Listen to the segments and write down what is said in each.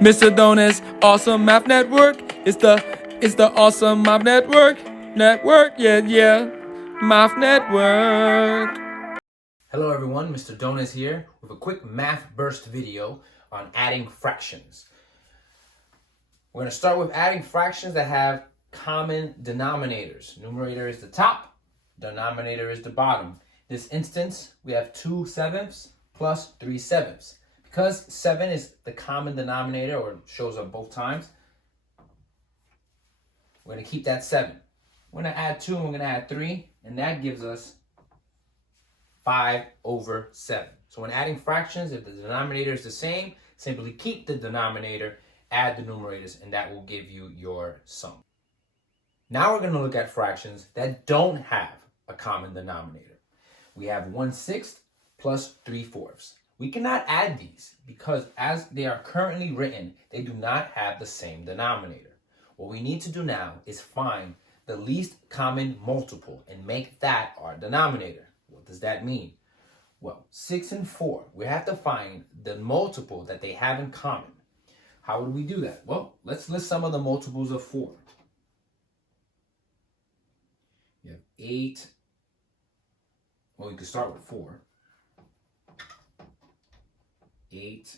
Mr. Donut's Awesome Math Network. It's the Awesome Math Network. Yeah. Math Network. Hello everyone, Mr. Donuts here with a quick math burst video on adding fractions. We're going to start with adding fractions that have common denominators. Numerator is the top, denominator is the bottom. In this instance, we have 2/7 plus 3/7. Because 7 is the common denominator, or shows up both times, we're going to keep that 7. We're going to add 2 and we're going to add 3, and that gives us 5/7. So when adding fractions, if the denominator is the same, simply keep the denominator, add the numerators, and that will give you your sum. Now we're going to look at fractions that don't have a common denominator. We have 1/6 plus 3/4. We cannot add these because as they are currently written, they do not have the same denominator. What we need to do now is find the least common multiple and make that our denominator. What does that mean? Well, 6 and 4, we have to find the multiple that they have in common. How would we do that? Well, let's list some of the multiples of 4. You have 8. Well, you could start with 4. 8,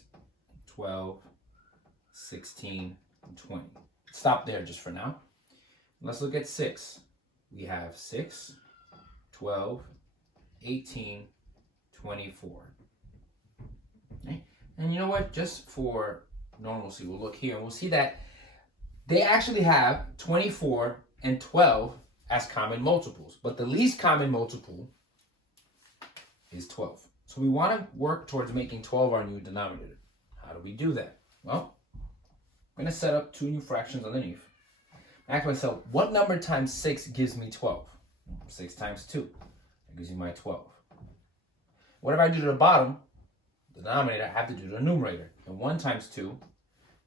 12, 16, and 20. Stop there just for now. Let's look at 6. We have 6, 12, 18, 24. Okay. And you know what? Just for normalcy, we'll look here and we'll see that they actually have 24 and 12 as common multiples, but the least common multiple is 12. So we want to work towards making 12 our new denominator. How do we do that? Well, I'm going to set up 2 new fractions underneath. Ask myself, what number times 6 gives me 12? 6 times 2. That gives me my 12. Whatever I do to the bottom, the denominator, I have to do to the numerator. And 1 times 2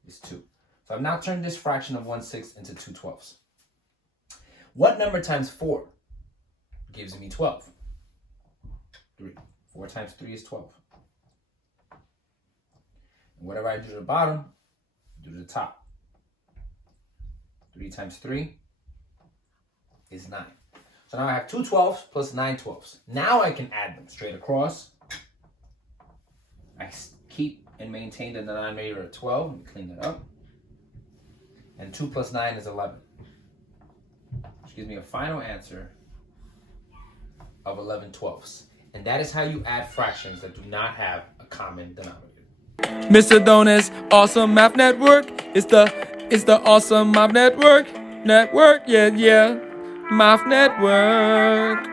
is 2. So I've now turned this fraction of 1/6 into 2/12. What number times 4 gives me 12? 3. 4 times 3 is 12. And whatever I do to the bottom, do to the top. 3 times 3 is 9. So now I have 2/12 plus 9/12. Now I can add them straight across. I keep and maintain the denominator at 12. Let me clean that up. And 2 plus 9 is 11. Which gives me a final answer of 11/12. And that is how you add fractions that do not have a common denominator. Mr. Donut's Awesome Math Network. It's the Awesome Math Network. Yeah. Math Network.